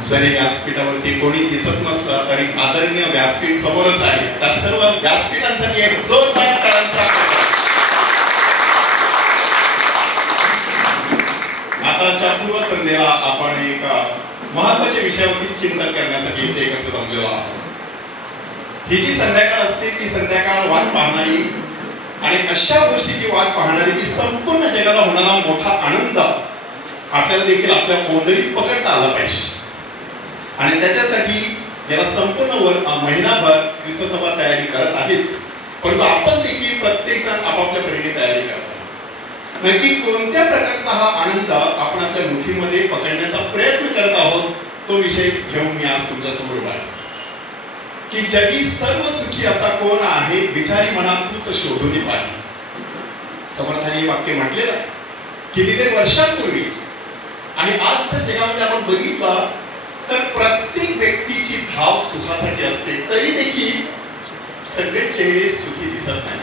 जरी व्यासपीठावरती कोणी दिसत नसतं तरी आदरणीय व्यासपीठ समोरच आहे. त्या सर्व व्यासपीठांसाठी एक जोरदार टाळ्यांचा आताच्या पूर्व संध्येला आपण एक महत्वाच्या विषयावरती चिंतन करण्यासाठी इथे एकत्र जमलेलो आहोत. ही जी संध्याकाळ असते ती संध्याकाळ वाट पाहणारी आणि अशा गोष्टीची वाट पाहणारी की संपूर्ण जगाला होणारा मोठा आनंद आपल्याला देखील आपल्या ओंजळीत पकडता आला पाहिजे. आणि त्याच्यासाठी याला संपूर्ण महिनाभर ख्रिस्त सभा तयारी करत आहेच, परंतु आपण देखील प्रत्येक जण आपापल्या परीने तयारी करत आहोत. नक्की कोणत्या प्रकारचा हा आनंद आपण आपल्या मुठीमध्ये पकडण्याचा प्रयत्न करत आहोत तो विषय घेऊन मी आज तुमच्या समोर उभा आहे. की जगी सर्व सुखी असा कोण आहे, बिचारी मनात तूच शोधून पाहिजे. समर्थाने वाक्य म्हटलेलं आहे कितीतरी वर्षांपूर्वी. आणि आज जर जगामध्ये आपण बघितलं तर प्रत्येक व्यक्तीची धाव सुखासाठी असते, तरी देखील सगळे चेहरे सुखी दिसत नाही.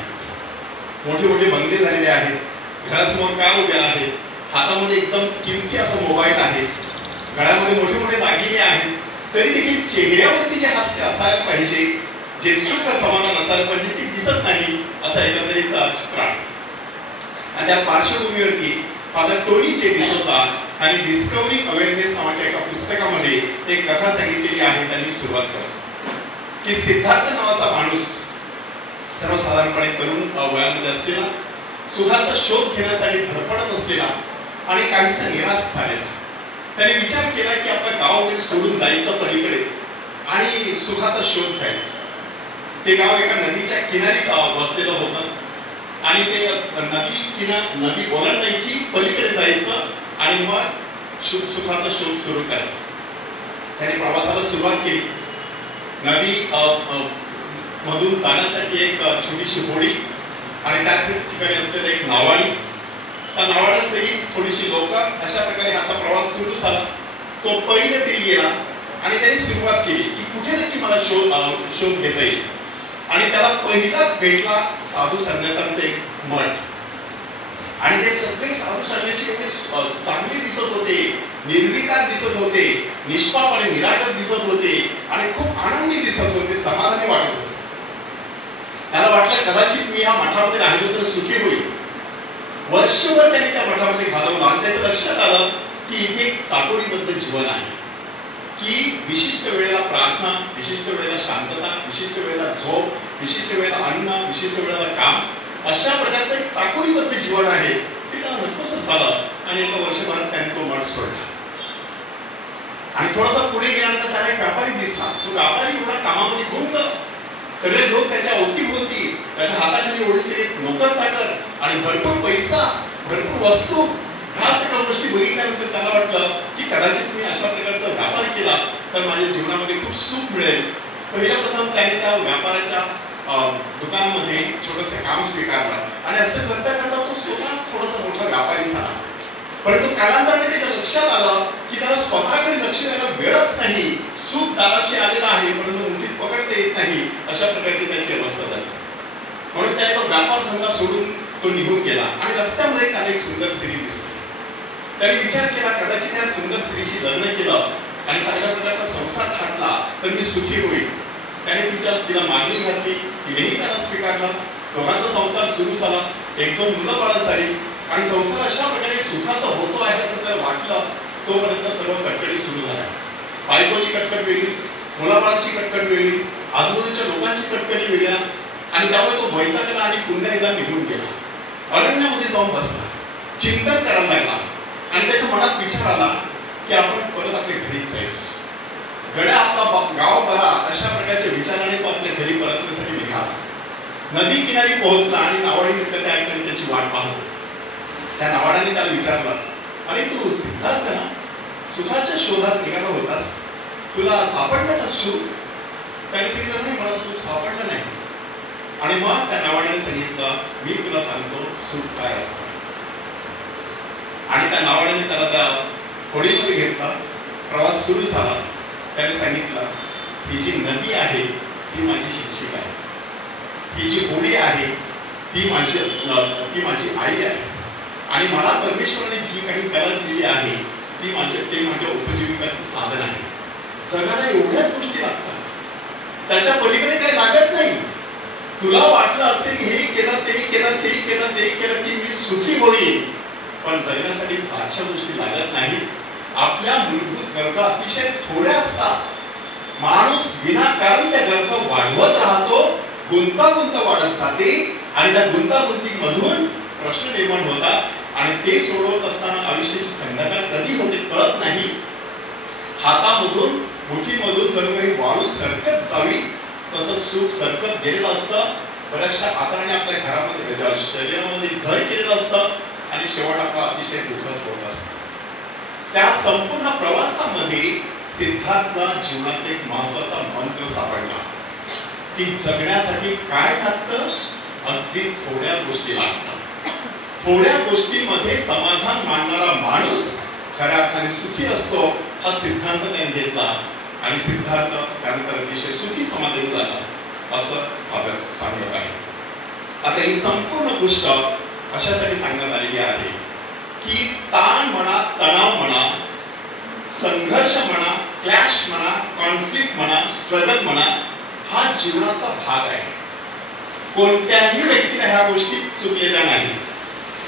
मोठे मोठे बंगले झालेले आहेत, घरासमोर कार उभ्या आहेत, हातामध्ये एकदम किमती असं मोबाईल आहे, गळ्यामध्ये मोठे मोठे दागिने आहेत, तरी देखील चेहऱ्यावरती जे हास्य असायला पाहिजे, जे सुख समाधान असायला पाहिजे ते दिसत नाही, असं एकंदरीत चित्र आहे. आणि त्या पार्श्वभूमीवरती फादर टोनी जे डिसोजा आणि डिस्कवरी अवेअरनेस नावाच्या एका पुस्तकामध्ये एक कथा सांगितलेली आहे. त्यांनी सुरुवात करतो की सिद्धार्थ नावाचा माणूस सर्वसाधारणपणे तरुण वयामध्ये असलेला, सुखाचा शोध घेण्यासाठी धडपडत असलेला आणि काहीसा निराश झालेला. त्याने विचार केला की आपलं गाव वगैरे सोडून जायचं पलीकडे आणि सुखाचा शोध घ्यायचा. ते गाव एका नदीच्या किनारी वसलेलं होतं आणि ते नदी ओलांडायची, पलीकडे जायचं आणि मग सुखाचा शोध सुरू करायचा. त्याने प्रवासाला सुरुवात केली. नदी मधून जाण्यासाठी एक छोटीशी होडी आणि त्या ठिकाणी असलेलं एक नावाडी, त्या नावाड्यासहित थोडीशी लोक, अशा प्रकारे ह्याचा प्रवास सुरू झाला. तो पहिले तरी गेला आणि त्याने सुरुवात केली की कुठे नक्की मला शोध घेता येईल. आणि त्याला पहिलाच भेटला साधू संन्यासांचं एक मठ. आणि ते सगळे साधू संन्यासी एवढे चांगले दिसत होते, निर्विकार दिसत होते, निष्पाप आणि निरागस दिसत होते आणि खूप आनंदी दिसत होते, समाधानी वाटत होते. त्याला वाटलं कदाचित मी ह्या मठामध्ये राहिलो तर सुखी होईल. वर्षभर त्यांनी त्या मठामध्ये घालवलं आणि त्याचं लक्षात आलं की इथे साकोरीबद्ध जीवन आहे, की विशिष्ट वेळेला प्रार्थना, विशिष्ट वेळेला शांतता, विशिष्ट वेळेला झोप, विशिष्ट वेळेला अन्न, विशिष्ट वेळेला काम, अशा प्रकारचं एक चाकोरीबद्ध जीवन आहे. ते त्याला नकोसं झालं आणि एका वर्षभरात त्याने तो मठ सोडला. आणि थोडासा पुढे गेल्यानंतर त्याला एक व्यापारी दिसला. तो व्यापारी एवढा कामामध्ये गुंग, सगळे लोक त्याच्या अवतीभोवती, त्याच्या हाताची एवढीसे नोकर चाकर आणि भरपूर पैसा, भरपूर वस्तू, ह्या सगळ्या गोष्टी बघितल्यानंतर त्याला वाटलं की कदाचित मी अशा प्रकारचा व्यापार केला तर माझ्या जीवनामध्ये खूप सुख मिळेल. पहिलं प्रथम त्याने त्या व्यापाराच्या दुकानामध्ये छोटंसं काम स्वीकारलं आणि असं करता करता तो स्वतः थोडासा मोठा व्यापारी झाला. परंतु कालांतराने त्याच्या लक्षात आलं की त्याला स्वतःकडे लक्ष द्यायला वेळच नाही. सुख दाराशी आलेला आहे परंतु मुठीत पकडता येत नाही, अशा प्रकारची त्याची अवस्था झाली. म्हणून त्याने तो व्यापार धंदा सोडून तो निघून गेला आणि रस्त्यामध्ये त्याला एक सुंदर स्त्री दिसली. त्याने विचार केला कदाचित या सुंदर स्त्रीशी लग्न केलं आणि चांगल्या प्रकारचा संसार थाटला तर मी सुखी होईल. त्याने तिला मागणी घातली, तिनेही त्याला स्वीकारला. दोघांचा संसार सुरू झाला, एक दोन मुलं बाळं झाली आणि संसार अशा प्रकारे सुखाचा होतो आहे असं त्याला वाटलं. तोपर्यंत सर्व कटकटी सुरू झाल्या. बायकोची कटकट वेगळी, मुलाबाळाची कटकट वेगळी, आजूबाजूच्या लोकांची कटकटी वेगळ्या आणि त्यामुळे तो वैतागला आणि पुन्हा एकदा निघून गेला. अरण्यामध्ये जाऊन बसला, चिंतन करायला लागला आणि त्याच्या मनात विचार आला की आपण परत आपल्या घरी जायचं. गड्या आपला गाव बरा, अशा प्रकारच्या विचाराने तो आपल्या घरी परतण्यासाठी निघाला. नदी किनारी पोहोचला आणि नावाडी मित्र त्या ठिकाणी त्याची वाट पाहत होता. त्या नावाड्याने त्याला विचारलं, अरे तू सिद्धार्थ ना, सुखाच्या शोधात निघाला होतास, तुला सापडलं का सुख? त्याने सांगितलं नाही, मला सुख सापडलं नाही. आणि मग त्या नावाड्याने सांगितलं, मी तुला सांगतो सुख काय असतं. आणि त्या नावाड्याने त्याला त्या होडीमध्ये घेतला. प्रवास सुरू झाला. त्याने सांगितलं, ही जी नदी आहे ती माझी शिक्षिका आहे, ही जी होडी आहे ती माझी आई आहे आणि मला परमेश्वराने जी काही कला दिली आहे ते माझ्या उपजीविकाचं साधन आहे. जगाला एवढ्याच गोष्टी लागतात, त्याच्या पलीकडे काही लागत नाही. तुला वाटलं असेल की हे केलं, ते केलं, ते केलं, ते केलं की मी सुखी होईल, पण जगण्यासाठी फारशा गोष्टी लागत नाही. आपल्या मूलभूत गरजा अतिशय थोड्या असतात. माणूस विनाकारण त्या गरजा वाढवत राहतो, गुंतागुंत वाढत जाते आणि त्या गुंतागुंतीमधून प्रश्न निर्माण होतात आणि ते सोडवत असताना आयुष्याची संध्याकाळ कधी होते कळत नाही. हातामधून मुठीमधून जर काही वाळू सरकत जावी तसं सुख सरकत गेलेलं असतं. बऱ्याचशा आजाराने आपल्या घरामध्ये शरीरामध्ये घर केलेलं असतं आणि शेवट आपला अतिशय दुःखद होत असतं. त्या संपूर्ण प्रवासामध्ये सिद्धार्थला जीवनाचा एक महत्वाचा मंत्र सापडला की जगण्यासाठी काय लागतं? अगदी थोड्या गोष्टी लागतात. थोड्या गोष्टींमध्ये समाधान मानणारा माणूस खऱ्या अर्थाने सुखी असतो. हा सिद्धांत त्याने घेतला आणि सिद्धार्थ त्यानंतर अतिशय सुखी समाधानी झाला असं फादर सांगत आहे. आता ही संपूर्ण गोष्ट अशासाठी सांगण्यात आलेली आहे की ताण म्हणा, तणाव म्हणा, संघर्ष म्हणा, क्लॅश म्हणा, कॉन्फ्लिक्ट म्हणा, स्ट्रगल म्हणा, हा जीवनाचा भाग आहे. कोणत्याही व्यक्तीला ह्या गोष्टी चुकलेल्या नाहीत.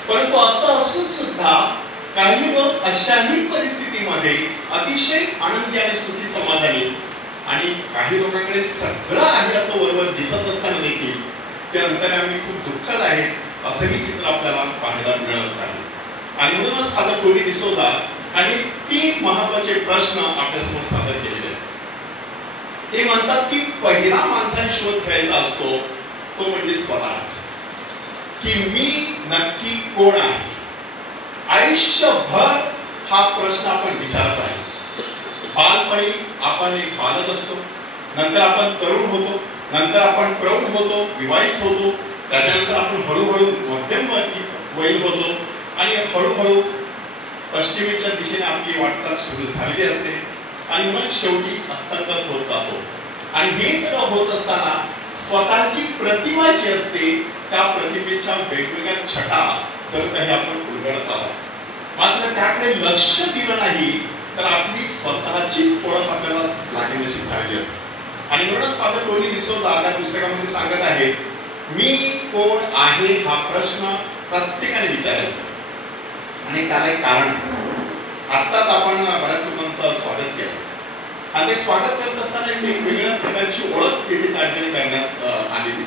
परंतु असं असून सुद्धा काही लोक अशाही परिस्थितीमध्ये अतिशय आनंदी आणि सुखी समाधानी, आणि काही लोकांकडे सगळं आहे असं वरवर दिसत असताना देखील ते अंतर्यामी खूप दुःखद आहे असंही चित्र आपल्याला पाहायला मिळत आहे. आणि म्हणूनच फादर टोनी डिसोजा आणि 3 महत्वाचे प्रश्न आपल्यासमोर सादर केलेले आहेत. ते म्हणतात की पहिला माणसाने शोध घ्यायचा असतो तो म्हणजे स्वतःच, की मी नक्की कोण आहे. आयुष्यभर हा प्रश्न आपण विचारत राहायचो. बालपणी आपण एक बालक असतो, नंतर आपण तरुण होतो, नंतर आपण प्रौढ होतो, विवाहित होतो, त्याच्यानंतर आपण हळूहळू मध्यम वयीन होतो आणि हळूहळू पश्चिमेच्या दिशेने आपली वाटचाल सुरू झालेली असते आणि मग शेवटी अस्तंगत होत जातो. आणि हे सगळं होत असताना स्वतःची प्रतिमा जी असते त्या प्रतिमेच्या वेगवेगळ्या छटा जर काही आपण उलगडत आहोत, मात्र त्याकडे लक्ष दिलं नाही तर आपली स्वतःचीच ओळख आपल्याला लागण्याची झालेली असते. आणि म्हणूनच फादर टोनी डिसोजा त्या पुस्तकामध्ये सांगत आहेत, मी कोण आहे हा प्रश्न प्रत्येकाने विचारायचा. आणि त्याला एक कारण आहे. आत्ताच आपण बऱ्याच लोकांचं स्वागत केलं आणि ते स्वागत करत असताना एक वेगवेगळ्या प्रकारची ओळख तिथे त्या ठिकाणी करण्यात आलेली.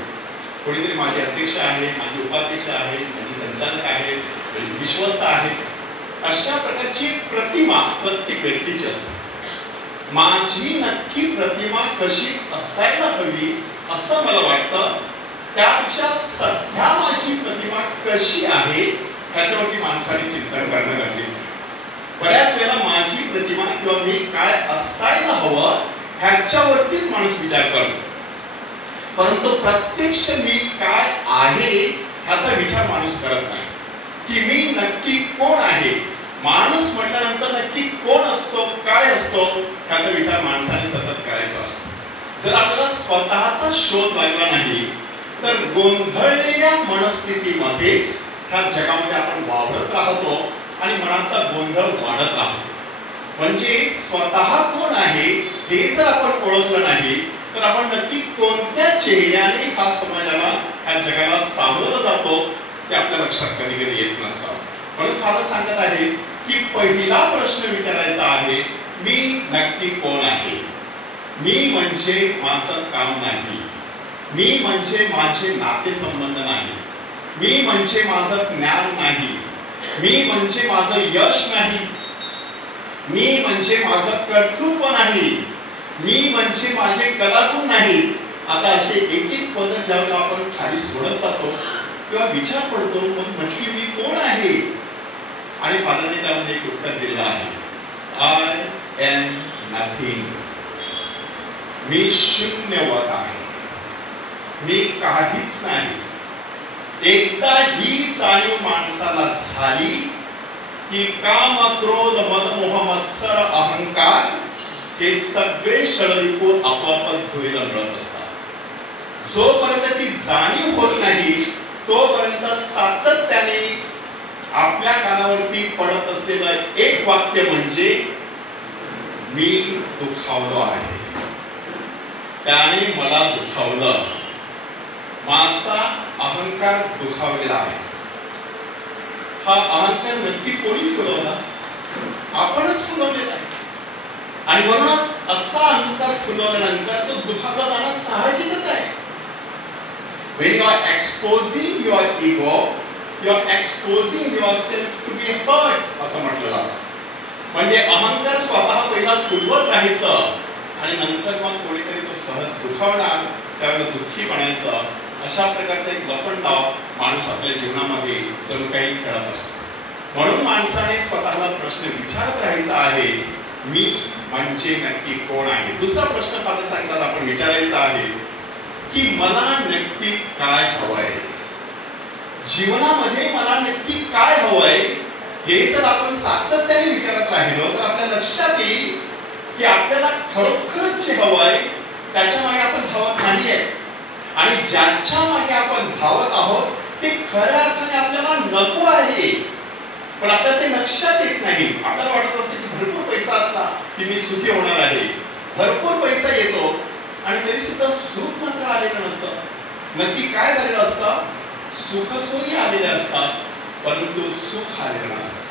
कोणीतरी माझे अध्यक्ष आहे, माझे उपाध्यक्ष आहे, माझे संचालक आहेत, विश्वस्त आहेत, अशा प्रकारची प्रतिमा प्रत्येक व्यक्तीची असते. माझी नक्की प्रतिमा कशी असायला हवी असं मला वाटतं, त्यापेक्षा सध्या माझी प्रतिमा कशी आहे ह्याच्यावरती माणसाने चिंतन करणं गरजेचं आहे. बऱ्याच वेळेला माझी प्रतिमा किंवा मी काय असायला हवं ह्याच्यावरतीच माणूस विचार करतो, परंतु प्रत्यक्ष मी काय आहे ह्याचा विचार माणूस करत नाही. की मी नक्की कोण आहे, माणूस म्हटल्यानंतर नक्की कोण असतो, काय असतो ह्याचा विचार माणसाने सतत करायचा असतो. जर आपल्याला स्वतःचा शोध लागला नाही तर गोंधळलेल्या मनस्थितीमध्येच ह्या जगामध्ये आपण वावरत राहतो आणि मनाचा गोंधळ वाढत राहतो. म्हणजे स्वतः कोण आहे हे जर आपण ओळखलं नाही तर आपण नक्की कोणत्या चेहऱ्याने हा समाजाला, ह्या जगाला सामोरं जातो ते आपल्या लक्षात कधी कधी येत नसतं. म्हणून फादर सांगत आहे की पहिला प्रश्न विचारायचा आहे, मी नक्की कोण आहे. मी म्हणजे माझं काम नाही, मी म्हणजे माझे नातेसंबंध नाही, मी म्हणजे माझं ज्ञान नाही, मी म्हणजे माझं यश नाही, मी म्हणजे माझं कर्तृत्व नाही, मी म्हणजे माझे कलागुण नाही. आता असे एक एक पद ज्यावेळेला आपण खाली सोडत जातो तेव्हा विचार पडतो, मग नक्की मी कोण आहे. आणि फादरने त्यामध्ये एक उत्तर दिलेलं आहे, आय एम नथिंग. मी शून्यवत आहे, मी काहीच नाही. एकदा ही जाणीव माणसाला झाली की काम, क्रोध, मद, मोह, मत्सर, अहंकार हे सगळे षडरिपू आपोआपच धुळीला मिळत असतात. जोपर्यंत ती जाणीव होत नाही तोपर्यंत सातत्याने आपल्या कानावरती पडत असलेलं एक वाक्य म्हणजे मी दुखावलो आहे, त्याने मला दुखावलं, माझा अहंकार दुखावलेला आहे. हा अहंकार नक्की कोणी फुलवला? आपणच फुलवलेला आहे. आणि म्हणूनच असा अहंकार फुलवल्यानंतर तो दुखावला जाणं साहजिकच आहे. When you are exposing your ego, you are exposing yourself to be hurt, असं म्हटलं जातं. म्हणजे अहंकार स्वतः पहिला फुलवत राहायचं आणि नंतर मग कोणीतरी तो सहज दुखावणार, त्यावेळेला दुःखी बनायचं. अशा प्रकारचा एक लपंडाव माणूस आपल्या जीवनामध्ये जणू काही खेळत असतो. म्हणून माणसाने स्वतःला प्रश्न विचारत राहायचा आहे, मी म्हणजे नक्की कोण आहे. दुसरा प्रश्न फादर सांगतात आपण विचारायचा आहे की मला नक्की काय हवंय, जीवनामध्ये मला नक्की काय हवंय. हे जर आपण सातत्याने विचारत राहिलो तर आपल्या लक्षात येईल की आपल्याला खरोखरच जे हवंय त्याच्या मागे आपण धावत नाहीये. आणि ज्याच्या मागे आपण धावत आहोत ते खऱ्या अर्थाने आपल्याला नको आहे, पण आपल्याला ते लक्षात येत नाही. आपल्याला वाटत असतं की भरपूर पैसा असला की मी सुखी होणार आहे. भरपूर पैसा येतो आणि तरी सुद्धा सुख मात्र आलेलं नसतं. नक्की काय झालेलं असतं? सुखसोयी आलेल्या असतात परंतु सुख आलेलं नसतं.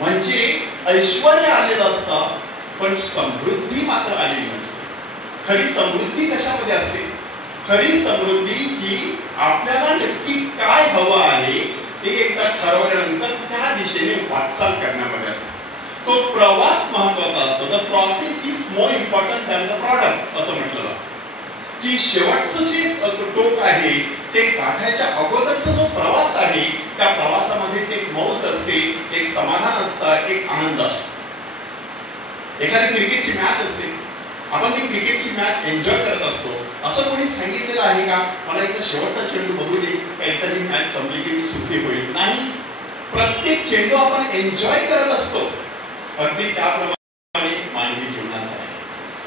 म्हणजे ऐश्वर्य आलेलं असतं पण समृद्धी मात्र आलेली नसते. खरी समृद्धी कशामध्ये असते? खरी समृद्धी ही आपल्याला नक्की काय हवं आहे ते एकदा ठरवल्यानंतर त्या दिशेने वाटचाल करण्यामध्ये असते. तो प्रवास महत्वाचा असतो. The process is more important than the product, असं म्हटलं जातं. की शेवटचं जे टोक आहे ते गाठायच्या अगोदरचा जो प्रवास आहे त्या प्रवासामध्येच एक मौज असते, एक समाधान असतं, एक आनंद असतो. एखादी क्रिकेटची मॅच असते, आपण ती क्रिकेटची मॅच एन्जॉय करत असतो. असं कोणी सांगितलेलं आहे का मला एकदा शेवटचा चेंडू बघू दे, एकदा ही मॅच संपली की मी सुखी होईल? नाही. प्रत्येक चेंडू आपण एन्जॉय करत असतो. अगदी त्याप्रमाणे मानवी जीवनाचा आहे.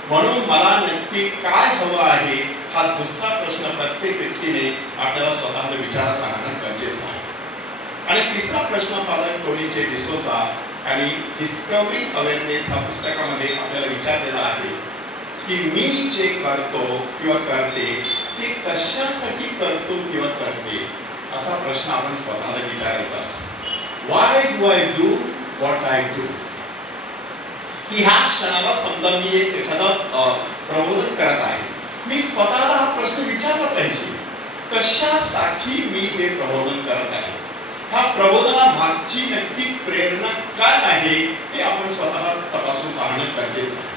म्हणून मला नक्की काय हवं आहे हा दुसरा प्रश्न प्रत्येक व्यक्तीने आपल्याला स्वतःला विचारत राहणं गरजेचं आहे. आणि तिसरा प्रश्न फादर टोनी जे डिसोजा आणि डिस्कवरिंग अवेअरनेस हा पुस्तकामध्ये आपल्याला विचारलेला आहे की मी जे करतो किंवा करते ते कशासाठी करतो किंवा करते, असा प्रश्न आपण स्वतःला विचारायचा असतो. Why do I do what I do? की ह्या क्षणाला समजा मी एक एखादं प्रबोधन करत आहे, मी स्वतःला हा प्रश्न विचारला पाहिजे, कशासाठी मी हे प्रबोधन करत आहे? ह्या प्रबोधनामागची नक्की प्रेरणा काय आहे हे आपण स्वतःला तपासून पाहणं गरजेचं आहे.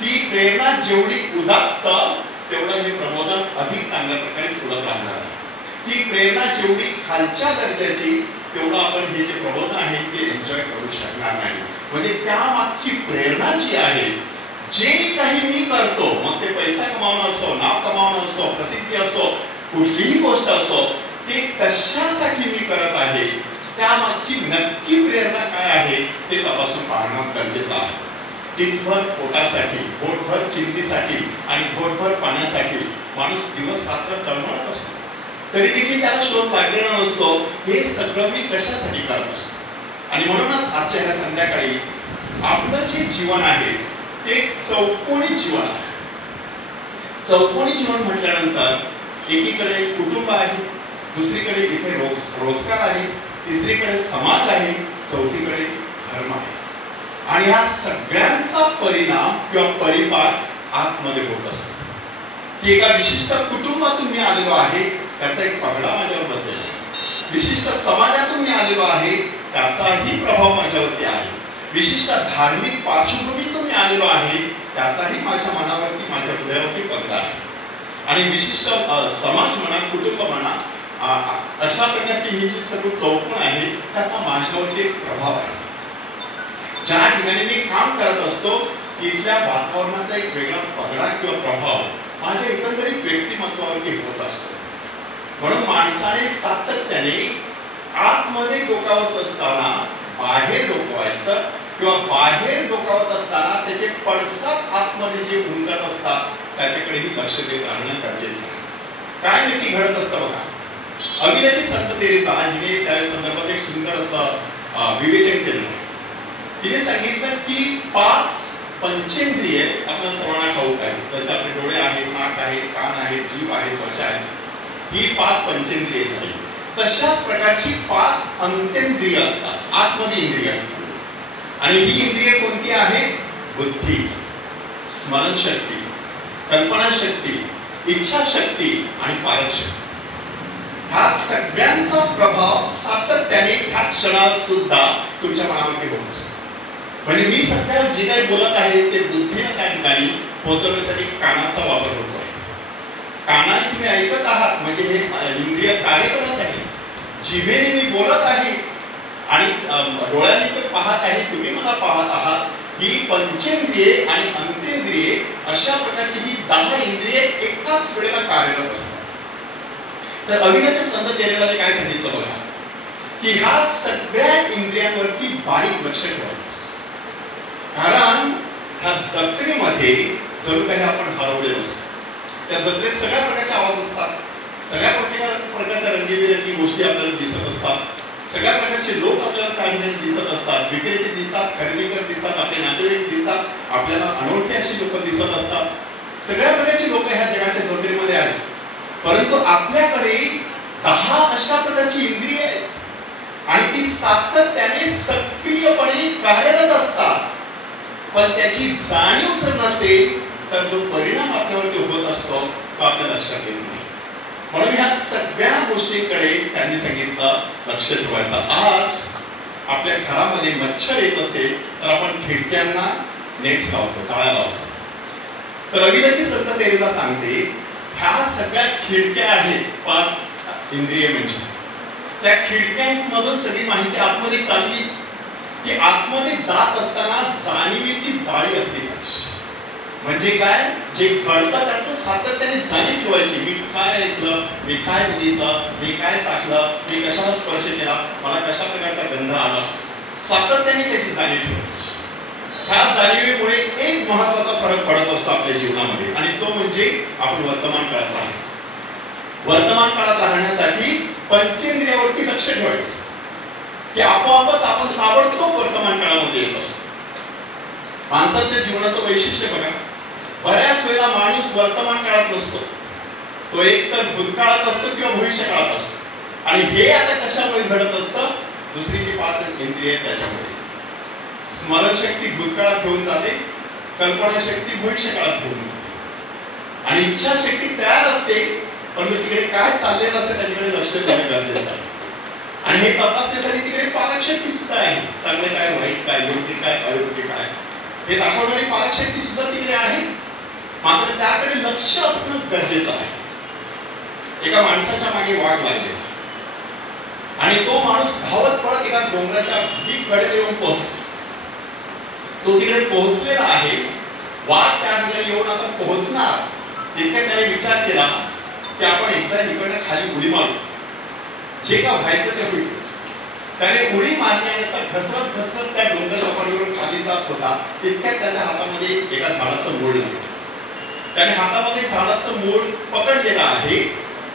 ती प्रेरणा जेवढी उदात्त तेवढं हे प्रबोधन अधिक चांगल्या प्रकारे फुलत राहणार आहे. ती प्रेरणा जेवढी खालच्या दर्जाची तेवढं आपण हे जे प्रबोधन आहे ते एन्जॉय करू शकणार नाही. म्हणजे त्यामागची प्रेरणा जी आहे, जे काही मी करतो, मग ते पैसा कमावणं असो, नाव कमावणं असो, प्रसिद्धी असो, कुठलीही गोष्ट असो, ते कशासाठी मी करत आहे, त्यामागची नक्की प्रेरणा काय आहे ते तपासून पाहणं गरजेचं आहे. टिचभर पोटासाठी, पोटभर चिंतीसाठी आणि घोटभर पाण्यासाठी माणूस दिवस रात्र तळमळत असतो, तरी देखील त्याला शोध लागलेला नसतो हे सगळं मी कशासाठी करत असतो. आणि म्हणूनच आजच्या ह्या संध्याकाळी आपलं जे जीवन आहे ते चौकोनी जीवन आहे. चौकोनी जीवन म्हटल्यानंतर एकीकडे कुटुंब आहे, दुसरीकडे इथे रोजगार आहे, तिसरीकडे समाज आहे, चौथीकडे धर्म आहे. आणि ह्या सगळ्यांचा परिणाम किंवा परिपाक आतमध्ये होत असतो. की एका विशिष्ट कुटुंबातून मी आलेलो आहे त्याचा एक पगडा माझ्यावर बसलेला आहे. विशिष्ट समाजातून मी आलेलो आहे त्याचाही प्रभाव माझ्यावरती आहे. विशिष्ट धार्मिक पार्श्वभूमीतून मी आलेलो आहे त्याचाही माझ्या मनावरती, माझ्या हृदयावरती पगडा आहे. आणि विशिष्ट समाज म्हणा, कुटुंब म्हणा, अशा प्रकारची ही जी सर्व चौकोन आहे त्याचा माझ्यावरती एक प्रभाव आहे. ज्या ठिकाणी मी काम करत असतो तिथल्या वातावरणाचा एक वेगळा पगडा किंवा प्रभाव माझ्या एकंदरीत व्यक्तिमत्वावरती होत असतो. म्हणून माणसाने सातत्याने आतमध्ये डोकावत असताना बाहेर डोकवायचं किंवा बाहेर डोकावत असताना त्याचे पडसाद आतमध्ये जे उमटत असतात त्याच्याकडेही लक्ष देत राहणं गरजेचं आहे. काय नक्की घडत असतं बघा, अविल्याची संत तेरेसा हिने त्या संदर्भात एक सुंदर असं विवेचन केलं. तिने सांगितलं की 5 पंचेंद्रिय आपल्या सर्वांना ठाऊक आहेत. जसे आपले डोळे आहेत, नाक आहे, कान आहे, जीव आहे, त्वचा आहे, ही 5 पंचेंद्रिय झाली. तशाच प्रकारची 5 अंतेंद्रिय असतात, आतमध्ये इंद्रिय असतात. आणि ही इंद्रिय कोणती आहे? बुद्धी, स्मरणशक्ती, कल्पनाशक्ती, इच्छाशक्ती आणि पारकशक्ती. ह्या सगळ्यांचा प्रभाव सातत्याने ह्या क्षणात सुद्धा तुमच्या मनावरती होत असतो. म्हणजे मी सध्या जे काही बोलत आहे ते बुद्धीने त्या ठिकाणी पोहोचवण्यासाठी कानाचा वापर होतो आहे. कानाने तुम्ही ऐकत आहात म्हणजे हे इंद्रिय कार्य करत आहे. जिभेने मी बोलत आहे आणि डोळ्यांनी ते पाहत आहे, तुम्ही मला पाहत आहात. ही पंचेंद्रिये आणि अंतेंद्रिये अशा प्रकारची ही 10 इंद्रिये एकाच वेळेला कार्यरत असतात. तर अविल्याच्या संत तेरेसाने काय सांगितलं बघा, की ह्या सगळ्या इंद्रियांवरती बारीक लक्ष ठेवायचं. कारण ह्या जत्रेमध्ये जणू काही आपण हरवलेलो असतो. त्या जत्रेत सगळ्या प्रकारचे आवाज असतात, सगळ्या प्रकारच्या रंगीबेरंगी गोष्टी आपल्याला दिसत असतात, सगळ्या प्रकारचे लोक आपल्याला त्या ठिकाणी दिसत असतात, विक्रेते दिसतात, खरेदीकर दिसतात, आपले नातेवाईक दिसतात, आपल्याला अनोळखी अशी लोक दिसत असतात. सगळ्या प्रकारची लोक ह्या जगाच्या जत्रेमध्ये आहेत. परंतु आपल्याकडे 10 अशा प्रकारची इंद्रिय आहेत आणि ती सातत्याने सक्रियपणे कार्यरत असतात. पण त्याची जाणीव जर नसेल तर जो परिणाम आपल्यावरती होत असतो तो आपल्या लक्षात येत नाही. म्हणून ह्या सगळ्या गोष्टींकडे त्यांनी सांगितलं लक्ष ठेवायचं. आज आपल्या घरामध्ये मच्छर येत असेल तर आपण खिडक्यांना नेट्स लावतो, जाळ्या लावतो. तर अविल्याची संत तेरेसा सांगते ह्या सगळ्या खिडक्या आहेत 5 इंद्रिय म्हणजे त्या खिडक्यांमधून सगळी माहिती आतमध्ये चालली. ती आतमध्ये जात असताना जाणीवेची जाळी असते. म्हणजे काय, जे घडतं त्याचं सातत्याने जाणीव ठेवायची. मी काय ऐकलं, मी काय बघितलं, मी काय चाखलं, मी कशाला स्पर्श केला, मला कशा प्रकारचा गंध आला, सातत्याने त्याची जाणीव ठेवायची. ह्या जाणीवेमुळे एक महत्वाचा फरक पडत असतो आपल्या जीवनामध्ये आणि तो म्हणजे आपण वर्तमान काळात राहतो. वर्तमान काळात राहण्यासाठी पंचेंद्रियावरती लक्ष ठेवायचं की आपोआपच आपण ताबडतोब वर्तमान काळामध्ये येत असतो. माणसाच्या जीवनाचं वैशिष्ट्य बघा, बऱ्याच वेळेला माणूस वर्तमान काळात नसतो. तो एक तर भूतकाळात असतो किंवा भविष्य काळात असतो. आणि हे आता कशामुळे घडत असतं? दुसरी जी 5 इंद्रिय आहेत त्याच्यामुळे. स्मरणशक्ती भूतकाळात घेऊन जाते, कल्पनाशक्ती भविष्य काळात घेऊन जाते आणि इच्छाशक्ती तयार असते, पण तिकडे काय चाललेलं असतं त्याच्याकडे लक्ष देणं गरजेचं आहे. आणि हे तपासण्यासाठी तिकडे पालकशक्ती सुद्धा आहे. चांगलं काय, वाईट काय, योग्य काय, अयोग्य काय हे दाखवणारी पालकशक्ती सुद्धा तिकडे आहे. मात्र त्याकडे लक्ष असणं गरजेचं आहे. एका माणसाच्या मागे वाघ लागले आणि तो माणूस धावत पडत एका डोंगराच्या कडे येऊन पोहोचतो. तो तिकडे पोहोचलेला आहे. वाघ त्या ठिकाणी येऊन आता पोहोचणार तितक्या त्याने विचार केला की आपण एकदा इकडनं खाली उडी मारू, जे का व्हायचं ते होईल. त्याने उडी मारण्याने घसरत घसरत त्या डोंगर सफारीवरून खाली जात होता. तितक्यात त्याच्या हातामध्ये एका झाडाचं मूळ लागलं. त्याने हातामध्ये झाडाचं मूळ पकडलेलं आहे.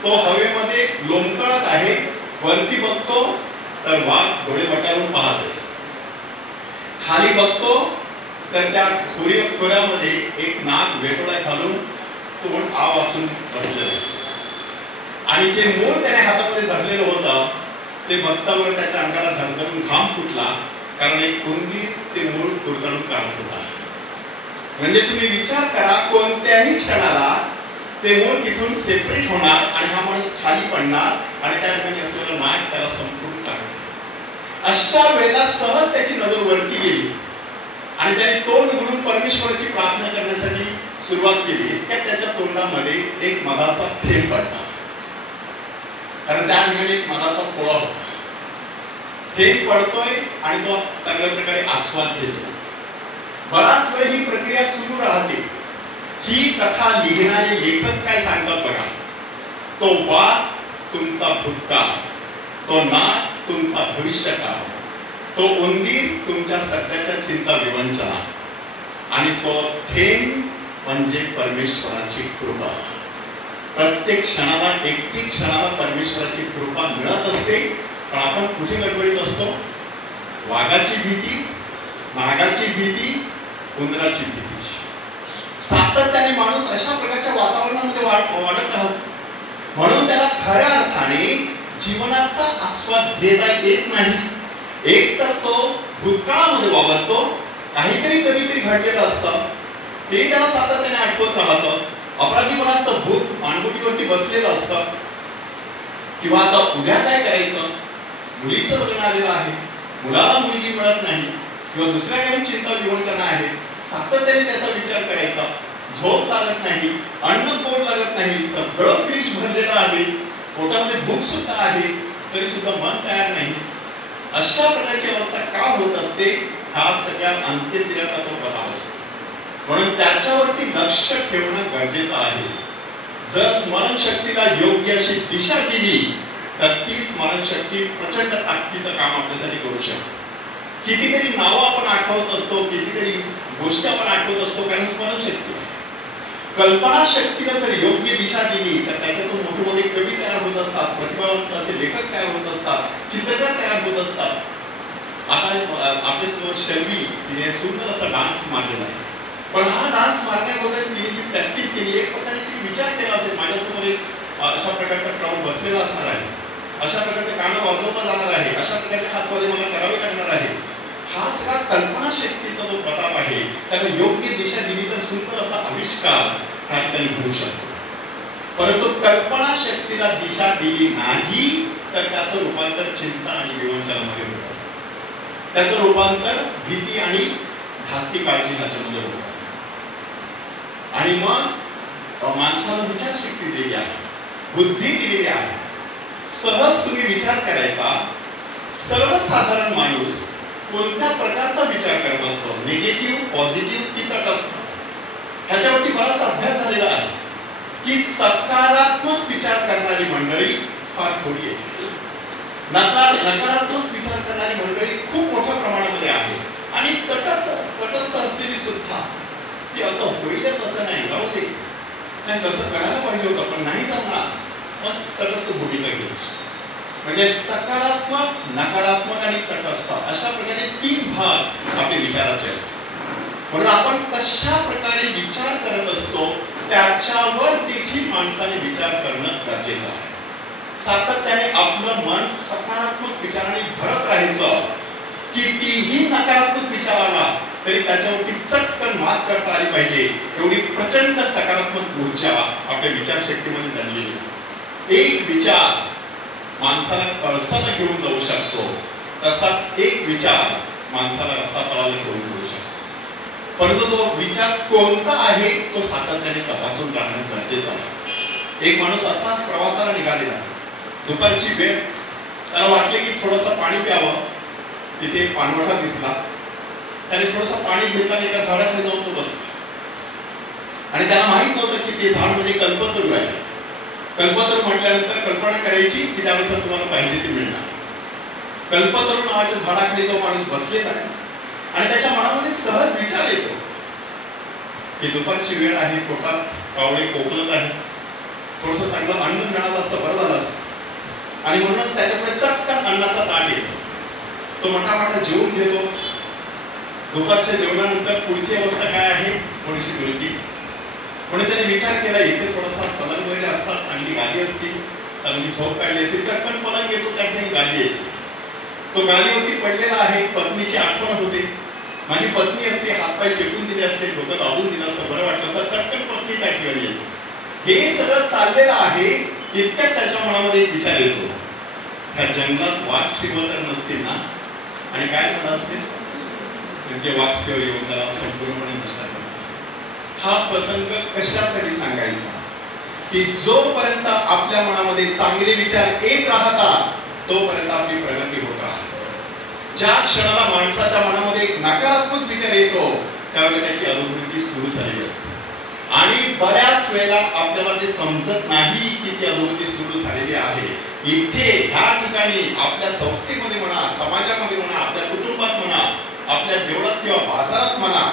तो हवेमध्ये लोंबकळत आहे. वरती बघतो तर वाघ डोळे वटारून पाहत आहे. खाली बघतो तर त्या खोऱ्यामध्ये एक नाग वेटोळा घालून तोंड आव असून बसलेलं आहे. आणि जे मूळ त्याने हातामध्ये धरलेलं होतं ते बघतावर त्याच्या अंगाला धरधरून घाम फुटला, कारण एक उंदीर ते मूळ कुरतडून काढत होता. म्हणजे तुम्ही विचार करा, कोणत्याही क्षणाला ते मूळ तिथून सेपरेट होणार आणि हा माणूस खाली पडणार आणि त्या ठिकाणी असलेलं नाग त्याला संपूर्ण टाकणार. अशा वेळेला सहज त्याची नजर वरती गेली आणि त्याने तोंड उघडून परमेश्वराची प्रार्थना करण्यासाठी सुरुवात केली. इतक्यात त्याच्या तोंडामध्ये एक मधाचा थेंब पडला, कारण त्या ठिकाणी एक मधाचा पोळा होता. थेंब पडतोय आणि तो चांगल्या प्रकारे आस्वाद घेतो. बराच वेळ ही प्रक्रिया सुरू राहते. ही कथा लिहिणारे लेखक काय सांगतात बघा, तो वाघ तुमचा भूतकाळ, तो नाग तुमचा भविष्यकाळ, तो उंदीर तुमच्या सध्याच्या चिंता विवंचना आणि तो थेंब म्हणजे परमेश्वराची कृपा. प्रत्येक क्षणाला एक क्षणाला परमेश्वराची कृपा मिळत असते. पण आपण कुठे गडबडीत असतो? वाघाची भीती, नागाची भीती, उंदराची भीती. सातत्याने माणूस अशा प्रकारच्या वातावरणामध्ये वाढत राहतो. म्हणून त्याला खऱ्या अर्थाने जीवनाचा आस्वाद घेता येत नाही. एक तर तो भूतकाळामध्ये वावरतो, काहीतरी कधीतरी घडलेलं असतं ते त्याला सातत्याने आठवत राहतं. अपराधीपणाचं भूत मानगुटीवरती बसलेलं असतं. किंवा आता उद्या काय करायचं, मुलीचं लग्न आलेलं आहे, मुलाला मुलगी मिळत नाही, किंवा दुसऱ्या काही चिंता विवंचना आहेत, सातत्याने त्याचा विचार करायचा. झोप लागत नाही, अन्न पोट लागत नाही, सगळं फ्रीज भरलेलं आहे, पोटामध्ये भूक सुद्धा आहे, तरी सुद्धा मन तयार नाही. अशा प्रकारची अवस्था का होत असते? हा सगळ्या अंत्येंद्रियाचा तो प्रभाव असतो. म्हणून त्याच्यावरती लक्ष ठेवणं गरजेचं आहे. जर स्मरणशक्तीला योग्य अशी दिशा दिली तर ती स्मरणशक्ती प्रचंड ताकदीचं काम आपल्यासाठी करू शकते. कितीतरी नावं आपण आठवत असतो, कितीतरी गोष्टी आपण आठवत असतो, कारण स्मरणशक्ती आहे. कल्पनाशक्तीला जर योग्य दिशा दिली तर त्याच्यातून मोठे मोठे कवी तयार होत असतात, प्रतिभावंत असे लेखक तयार होत असतात, चित्रकार तयार होत असतात. आता आपल्या समोर शर्वी तिने सुंदर असा डान्स मारलेला आहे. पण हा डान्स मारण्याबद्दल तिने जी प्रॅक्टिस केली, एक प्रकारे तिने विचार केला असेल, माझ्यासमोर एक अशा प्रकारचा क्राऊड बसलेला असणार आहे, अशा प्रकारचं गाणं वाजवलं जाणार आहे, अशा प्रकारचे हातवारे मला करावे लागणार आहे. हा सगळा कल्पनाशक्तीचा जो प्रताप आहे, त्याला योग्य दिशा दिली तर सुंदर असा आविष्कार त्या ठिकाणी होऊ शकतो. परंतु कल्पनाशक्तीला दिशा दिली नाही तर त्याचं रूपांतर चिंता आणि विवंचनामध्ये होत असतं. त्याचं रूपांतर भीती आणि धास्ती काळजी ह्याच्यामध्ये होत असतं. आणि मग माणसाला विचारशक्ती दिली आहे, बुद्धी दिलेली आहे, सहज तुम्ही विचार करायचा. सर्वसाधारण माणूस कोणत्या प्रकारचा विचार करत असतो? निगेटिव्ह, पॉझिटिव्ह की तटस्थ? ह्याच्यावरती बराचसा अभ्यास झालेला आहे की सकारात्मक विचार करणारी मंडळी फार थोडी आहे, नकारात्मक विचार करणारी मंडळी खूप मोठ्या प्रमाणामध्ये आहे. आणि तटस्थ असलेली सुद्धा की असं होईलच असं नाही, राहू दे, नाही तसं करायला पाहिजे होतं पण नाही जमणार, मग तटस्थ भूमिका घ्यायची. म्हणजे सकारात्मक, नकारात्मक आणि तटस्थ अशा प्रकारे तीन भाग आपले विचाराचे असतात. म्हणून आपण कशा प्रकारे विचार करत असतो त्याच्यावर देखील माणसाने विचार करणं गरजेचं आहे. सातत्याने आपलं मन सकारात्मक विचाराने भरत राहायचं. कितीही नकारात्मक विचार आला तरी त्याच्यावरती चटकन मात करता आली पाहिजे, एवढी प्रचंड सकारात्मक ऊर्जा आपल्या विचारशक्तीमध्ये दडलेली असते. एक विचार माणसाला कळसाला घेऊन जाऊ शकतो, तसाच एक विचार माणसाला रसातळाला घेऊन जाऊ शकतो. परंतु तो विचार कोणता आहे तो सातत्याने तपासून राहणं गरजेचं आहे. एक माणूस असाच प्रवासाला निघालेला, दुपारची वेळ, त्याला वाटले की थोडंसं पाणी प्यावं. तिथे पाणवठा दिसला, त्याने थोडंसं पाणी घेतलं आणि एका झाडाखाली जाऊन तो बसला. आणि त्याला माहित नव्हतं की ते झाड म्हणजे कल्पतरू आहे. कल्पतरू म्हटल्यानंतर कल्पना करायची की त्यावेळेस तुम्हाला पाहिजे ती मिळणार. कल्पतरू नावाच्या झाडाखाली तो माणूस बसलेला आहे आणि त्याच्या मनामध्ये सहज विचार येतो की दुपारची वेळ आहे, पोटात कावळे कोकलत आहे, थोडंसं चांगलं अन्न मिळालं असतं बरं झालं असतं. आणि म्हणूनच त्याच्यापुढे चटकन अन्नाचा ताट येतो. तो मटामटा जेवून घेतो. दुपारच्या जेवणानंतर पुढची अवस्था काय आहे? थोडीशी दुरुस्ती. म्हणून त्याने विचार केला, इथे थोडासा पलंग वगैरे असतात, चांगली गादी असती, चांगली झोप काढली असते. चटकन पलंग येतो, त्या ठिकाणी गादी येते. तो गादीवरती पडलेला आहे, पत्नीची आठवण होते. माझी पत्नी असते, हातपाय चेपून दिले असते, डोकं दाबून दिलं असतं, बरं वाटलं असतं. चटकन पत्नी त्या ठिकाणी येते. हे सगळं चाललेलं आहे, इतक्यात त्याच्या मनामध्ये एक विचार येतो, ह्या जंगलात वाघ सिंह तर नसतील ना, आणि काय झालं असेल? म्हणजे वाघ सिंह येऊन त्याला संपूर्णपणे नष्ट करतो. हा प्रसंग कशासाठी सांगायचा? की जोपर्यंत आपल्या मनामध्ये चांगले विचार येत राहतात तोपर्यंत आपली प्रगती होत राहते. ज्या क्षणाला माणसाच्या मनामध्ये एक नकारात्मक विचार येतो त्यावेळी त्याची अधोगती सुरू झालेली असते. आणि बऱ्याच वेळेला आपल्याला ते समजत नाही की ती अधोगती सुरू झालेली आहे. इथे ह्या ठिकाणी आपल्या संस्थेमध्ये म्हणा, समाजामध्ये म्हणा, आपल्या कुटुंबात म्हणा, आपल्या देवळात किंवा बाजारात म्हणा,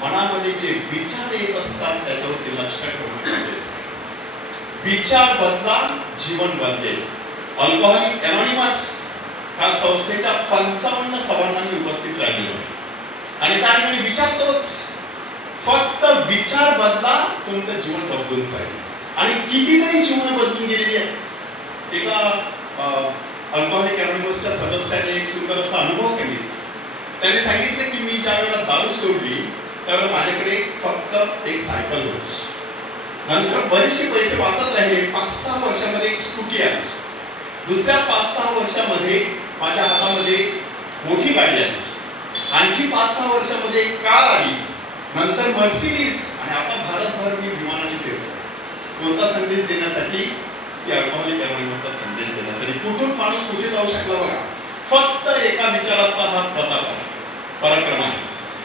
मनामध्ये जे विचार येत असतात त्याच्यावरती लक्ष ठेवणं गरजेचं आहे. विचार बदला, जीवन बदलेल. अल्कोहोलिक अनॉनिमस ह्या संस्थेच्या 55 सभांना मी उपस्थित राहिलेलो आणि त्या ठिकाणी विचारतोच, फक्त विचार बदला, तुमचं जीवन बदलून जाईल. आणि कितीतरी जीवन बदलून गेलेली आहे. एका अल्कोहोलिक अनॉनिमसच्या सदस्याने एक सुंदर असा अनुभव सांगितला. त्याने सांगितलं की मी ज्या वेळेला दारू सोडली त्यावेळेला माझ्याकडे फक्त एक सायकल होती. नंतर बरेचसे पैसे वाचत राहिले. 5-6 वर्षामध्ये एक स्कूटी आली. दुसऱ्या 5-6 वर्षामध्ये माझ्या हातामध्ये मोठी गाडी आली. आणखी 5-6 वर्षामध्ये एक कार आली. नंतर मर्सिडीज आणि आता भारतभर मी विमानाने फिरतो. कोणता संदेश देण्यासाठी? की अल्कोहोलिक अनॉनिमसचा संदेश देण्यासाठी. कुठून माणूस कुठे जाऊ शकला बघा. फक्त एका विचाराचा हा प्रताप आहे, पराक्रम आहे.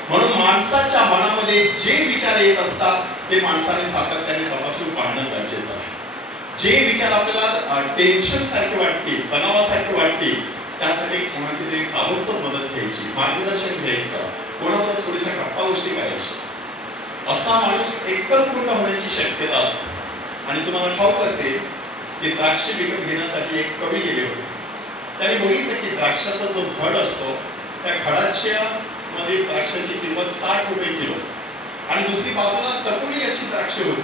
म्हणून माणसाच्या मनामध्ये जे विचार येत असतात ते माणसाने सातत्याने तपासून पाहणं गरजेचं आहे. जे विचार आपल्याला टेन्शन सारखे वाटतील, तणावासारखे वाटतील, त्यासाठी कोणाची तरी ताबडतोब मदत घ्यायची, मार्गदर्शन घ्यायचं, कोणाबरोबर थोड्याशा गप्पा गोष्टी करायची. असा माणूस एकल पूर्ण होण्याची शक्यता असते. आणि तुम्हाला ठाऊक असेल की द्राक्ष विकत घेण्यासाठी एक कवी गेले होते. त्याने बघितलं की द्राक्षाचा जो घड असतो त्या घडाच्या मध्ये द्राक्षाची किंमत 60 रुपये किलो आणि दुसरी बाजूला टपोरी अशी द्राक्ष होती.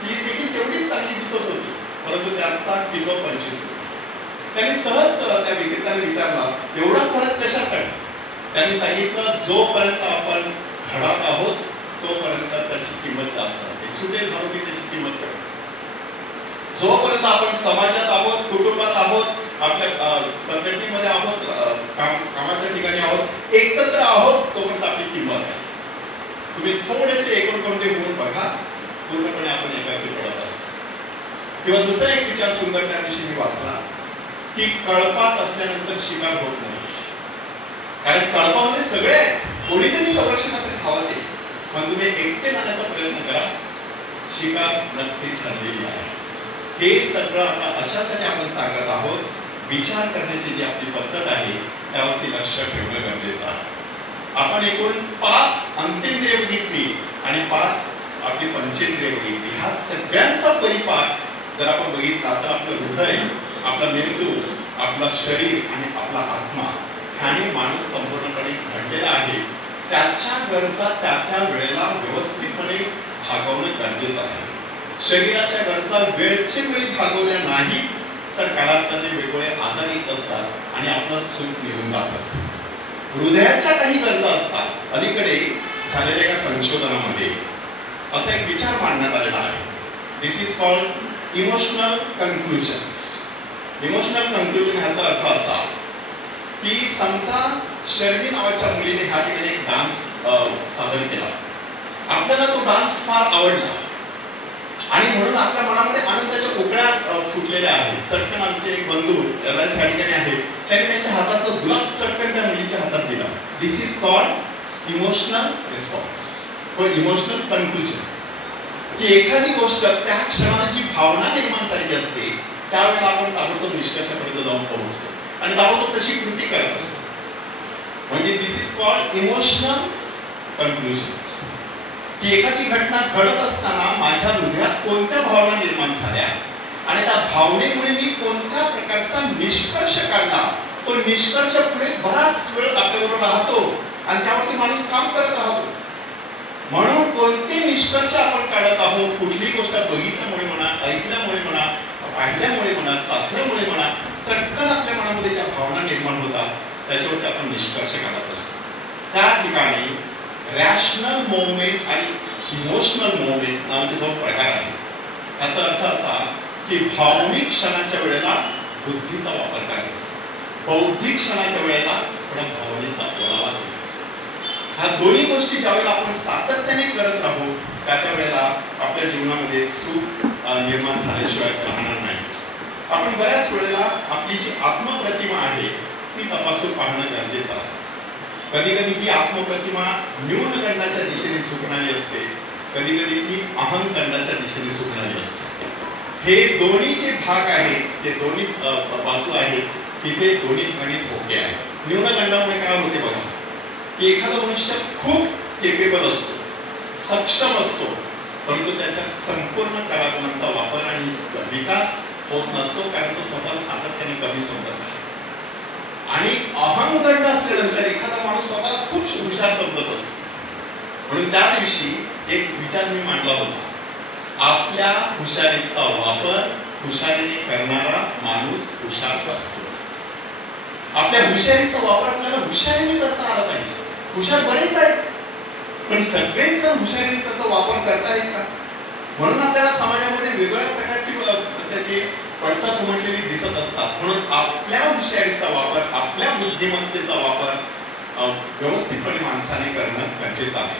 ती देखील तेवढीच चांगली दिसत होती, परंतु त्यांचा किलो 25 रुपये. त्यांनी सहज त्या विक्रेत्याने विचारला, एवढा फरक कशासाठी? त्यांनी सांगितलं, जोपर्यंत आपण घडात आहोत तोपर्यंत त्याची किंमत जास्त असते. सुटे झालो की त्याची किंमत कमी. जोपर्यंत आपण समाजात आहोत, कुटुंबात आहोत, आपल्या संघटनेमध्ये आहोत, कामाच्या ठिकाणी आहोत, एकत्र आहोत, तोपर्यंत आपली किंमत आहे. तुम्ही थोडेसे एकलकोंडे होऊन बघा, पूर्णपणे आपण एकाकी पडत असतो. किंवा दुसरा एक विचार सुंदर त्या दिवशी मी वाचला की कळपात असल्यानंतर शिकार होत नाही. कारण कळपामध्ये सगळे आहेत, कोणीतरी संरक्षणासाठी धावत येईल, पण तुम्ही एकटे जाण्याचा प्रयत्न करा, शिकार नक्की ठरलेली आहे. हे सगळं आता अशासाठी आपण सांगत आहोत, विचार करण्याची जी आपली पद्धत आहे त्यावरती लक्ष ठेवणं गरजेचं आहे. आपण एकूण 5 अंतेंद्रिय बघितली आणि 5 आपली पंचेंद्रिय बघितली. ह्या सगळ्यांचा परिपाक जर आपण बघितला तर आपलं हृदय, आपला मेंदू, आपलं शरीर आणि आपला आत्मा ह्याने माणूस संपूर्णपणे घडलेला आहे. त्याच्या गरजा त्या वेळेला व्यवस्थितपणे भागवणं गरजेचं आहे. शरीराच्या गरजा वेळचे वेळी भागवल्या नाही तर कालांतराने वेगवेगळे आजार येत असतात आणि आपलं सुख निघून जात असतं. हृदयाच्या काही गरजा असतात. अलीकडे झालेल्या एका संशोधनामध्ये असा एक विचार मांडण्यात आलेला आहे. This is called emotional conclusions. Emotional conclusion ह्याचा अर्थ असा की समजा शर्मी नावाच्या मुलीने ह्या ठिकाणी एक डान्स सादर केला. आपल्याला तो डान्स फार आवडला आणि म्हणून आपल्या मनामध्ये आनंदाच्या उकळ्या फुटलेल्या आहेत. चटकन आमचे एक बंधू एलआयसी ह्या ठिकाणी आहेत, त्यांनी त्यांच्या हातातलं गुलाब चटकन त्या मुलीच्या हातात दिला. दिस इज कॉल्ड इमोशनल रिस्पॉन्स किंवा इमोशनल कन्क्लुजन. की एखादी गोष्ट त्या क्षणाला जी भावना निर्माण झालेली असते त्यावेळेला आपण ताबडतोब निष्कर्षापर्यंत जाऊन पोहोचतो आणि ताबडतोब तशी कृती करत असतो. म्हणजे दिस इज कॉल्ड इमोशनल कन्क्लुजन्स. की एखादी घटना घडत असताना माझ्या हृदयात कोणत्या भावना निर्माण झाल्या आणि त्या भावनेमुळे मी कोणत्या प्रकारचा निष्कर्ष काढला, तो निष्कर्ष पुढे बराच वेळ आपल्याबरोबर राहतो आणि त्यावरती माणूस काम करत राहतो. म्हणून कोणते निष्कर्ष आपण काढत आहोत, कुठली गोष्ट बघितल्यामुळे म्हणा, ऐकल्यामुळे म्हणा, पाहिल्यामुळे म्हणा, चाखल्यामुळे म्हणा, चटकन आपल्या मनामध्ये ज्या भावना निर्माण होतात त्याच्यावरती आपण निष्कर्ष काढत असतो. त्या ठिकाणी रॅशनल मोमेंट आणि इमोशनल मोमेंट नावाचे 2 प्रकार आहेत. याचा अर्थ असा की भावनिक क्षणाच्या वेळेला बुद्धीचा वापर करायचा, बौद्धिक क्षणाच्या वेळेला थोडा भावनेचा ओलावा द्यायचा. ह्या दोन्ही गोष्टी ज्यावेळेला आपण सातत्याने करत राहू त्या वेळेला आपल्या जीवनामध्ये सुख निर्माण झाल्याशिवाय राहणार नाही. आपण बऱ्याच वेळेला आपली जी आत्मप्रतिमा आहे ती तपासून पाहणं गरजेचं आहे. कधी कधी ही आत्मप्रतिमा न्यूनगंडाच्या दिशेने झुकणारी असते, कधी कधी ती अहंगंडाच्या दिशेने झुकणारी असते. हे दोन्ही जे भाग आहेत, ते दोन्ही बाजू आहेत, तिथे दोन्ही ठिकाणी धोके आहेत. न्यूनगंडामुळे काय होते बघा की एखादा मनुष्य खूप केपेबल असतो, सक्षम असतो, परंतु त्याच्या संपूर्ण कलागुणांचा वापर आणि विकास होत नसतो, कारण तो स्वतःला सातत्याने कमी समजत आहे. आणि अहंगंड असल्यानंतर एखादा माणूस स्वतःला खूप हुशार समजत असतो. म्हणून त्या दिवशी एक विचार मी मांडला होता, आपल्या हुशारीचा वापर हुशारीने करणारा माणूस हुशार असतो. आपल्या हुशारीचा वापर आपल्याला हुशारीने करता आला पाहिजे. हुशार बरेच आहेत, पण सगळेच हुशारीने त्याचा वापर करता येईल का? म्हणून आपल्याला समाजामध्ये वेगवेगळ्या प्रकारची त्याचे पडसाद उमटलेली दिसत असतात. म्हणून आपल्या हुशारीचा वापर, आपल्या बुद्धिमत्तेचा वापर व्यवस्थितपणे माणसाने करणं गरजेचं आहे.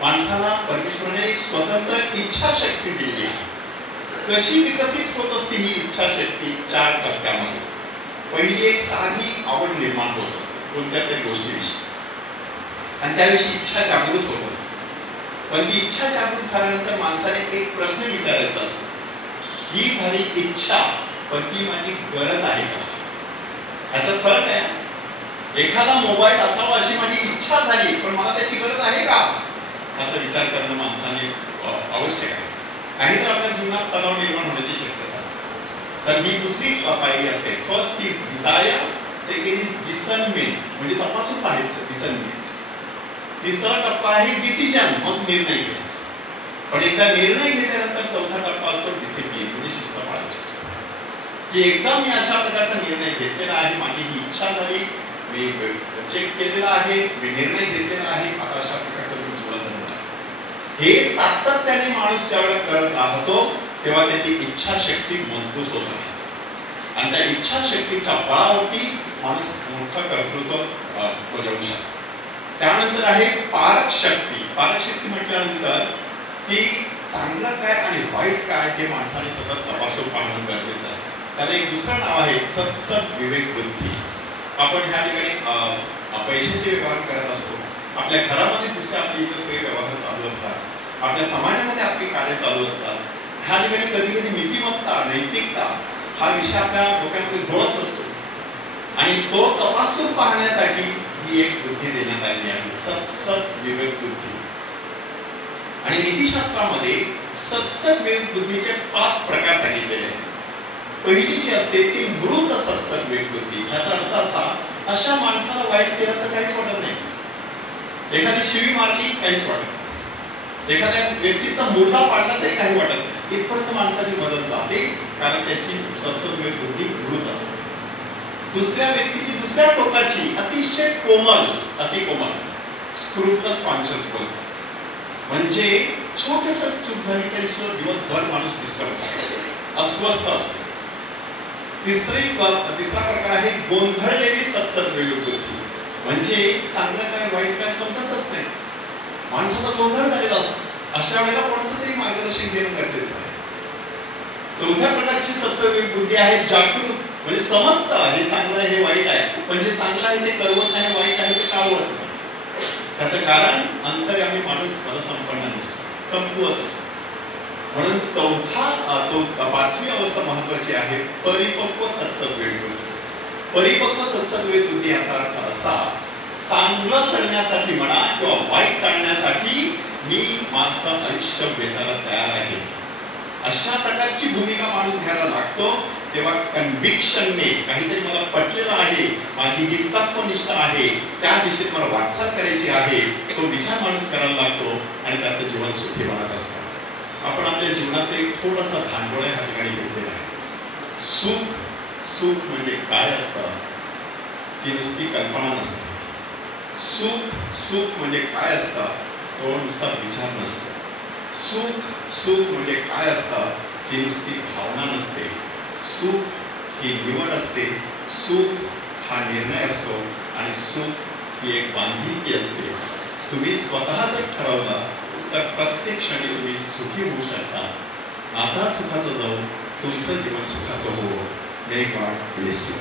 माणसाला परमेश्वराने एक स्वतंत्र इच्छाशक्ती दिली आहे. कशी विकसित होत असते ही इच्छाशक्ती? 4 टप्प्यामध्ये. पहिली एक साधी आवड निर्माण होत असते कोणत्या तरी गोष्टीविषयी, आणि त्याविषयी इच्छा जागृत होत असते. पण ती इच्छा जागृत झाल्यानंतर माणसाने एक प्रश्न विचारायचा असतो, ही झाली इच्छा, पण ती माझी गरज आहे का? ह्याच्यात फरक आहे. एखादा मोबाईल असावा अशी माझी इच्छा झाली, पण मला त्याची गरज आहे का? याचा विचार करणं माणसाने आवश्यक आहे. काहीतरी आपल्या जीवनात तणाव निर्माण होण्याची शक्यता असते. तर ही दुसरी पायरी असते. First is desire, second is discernment, म्हणजे तपासून पाहायचं, डिसर्नमेंट. तिसरा टप्पा आहे डिसिजन, मग निर्णय घ्यायचा. पण एकदा निर्णय घेतल्यानंतर चौथा टप्पा असतो डिसिप्लिन, म्हणजे शिस्त पाळायची असते. की एकदा मी अशा प्रकारचा निर्णय घेतलेला आहे, माझी ही इच्छा झाली, मी चेक केलेला आहे, मी निर्णय घेतलेला आहे, आता अशा प्रकारचा मी जीवनाचा हे सातत्याने माणूस ज्यावेळेला करत राहतो तेव्हा त्याची इच्छाशक्ती मजबूत होत आहे. आणि त्या इच्छाशक्तीच्या बळावरती माणूस मोठं कर्तृत्व बजावू शकतो. त्यानंतर आहे पारक शक्ती. पारक शक्ती म्हटल्यानंतर की चांगलं काय आणि वाईट काय हे माणसाने सतत तपासून पाहणं गरजेचं आहे. त्याला एक दुसरं नाव आहे सत्सद विवेक बुद्धी. आपण ह्या ठिकाणी पैशाचे व्यवहार करत असतो, आपल्या घरामध्ये दुसऱ्या आपली इथे सगळे व्यवहार चालू असतात, आपल्या समाजामध्ये आपली कार्य चालू असतात. ह्या ठिकाणी कधी कधी नीतिमत्ता, नैतिकता हा विषय आपल्या डोक्यामध्ये घोळत असतो, आणि तो तपासून पाहण्यासाठी ही एक बुद्धी देण्यात आली आहे, सत्सद विवेक बुद्धी. आणि नीतिशास्त्रामध्ये सत्सद विवेक बुद्धीचे 5 प्रकार सांगितलेले आहेत. पहिली जी असते ती मृत सत्सद विवेक बुद्धी. याचा अर्थ असा, अशा माणसाला वाईट केल्याचं काहीच वाटत नाही. एखादी शिवी मारली काहीच वाटत नाही, एखाद्या व्यक्तीचा मोठा पाडला तरी काही वाटत नाही, इथपर्यंत माणसाची मदत जाते, कारण त्याची सत्सद विवेक बुद्धी मृत असते. दुसऱ्या व्यक्तीची, दुसऱ्या टोकाची अतिशय कोमल, अतिकोमल, स्क्रूपलेस कॉन्शियस बोलतो. म्हणजे छोटंसं चूक झाली तरी सुद्धा दिवसभर माणूस डिस्टर्ब असतो, अस्वस्थ असतो. तिसरा प्रकार आहे गोंधळलेली सत्सद विवेक बुद्धी. म्हणजे चांगलं काय वाईट काय समजतच नाही, माणसाचा गोंधळ झालेला असतो. अशा वेळेला कोणाचं तरी मार्गदर्शन घेणं गरजेचं आहे. चौथ्या प्रकारची सत्सद विवेक बुद्धी आहे जागृत, म्हणजे समजतं हे चांगलं आहे, हे वाईट आहे, पण जे चांगलं आहे ते कळवत नाही, वाईट आहे ते टाळवत नाही. त्याचं कारण अंतर्यामी माणूस फलसंपन्न नसतो, कमकुवत असतो. म्हणून पाचवी अवस्था महत्वाची आहे परिपक्व सत्सद विवेक बुद्धी. परिपक्व सत्सद विवेक बुद्धी याचा अर्थ असा, चांगलं करण्यासाठी म्हणा किंवा वाईट टाळण्यासाठी मी माझं आयुष्य वेचायला तयार आहे, अशा प्रकारची भूमिका माणूस घ्यायला लागतो. तेव्हा कन्व्हिक्शनने काहीतरी मला पटलेलं आहे, माझी ही तत्वनिष्ठा आहे, त्या दिशेत मला वाटचाल करायची आहे, तो विचार माणूस करायला लागतो आणि त्याचं जीवन सुखी बनत असतं. आपण आपल्या जीवनाचा एक थोडासा धांडोळा ह्या ठिकाणी घेतलेला आहे. सुख म्हणजे काय असतं ती नुसती कल्पना नसते. सुख म्हणजे काय असतं तो नुसता विचार नसतो. सुख म्हणजे काय असतं ती नुसती भावना नसते. सुख ही निवड असते, सुख हा निर्णय असतो, आणि सुख ही एक बांधिलकी असते. तुम्ही स्वतः जर ठरवलं तर प्रत्येक क्षणी तुम्ही सुखी होऊ शकता. नाताळ सुखाचं जाऊ, तुमचं जीवन सुखाचं हो. May God bless you.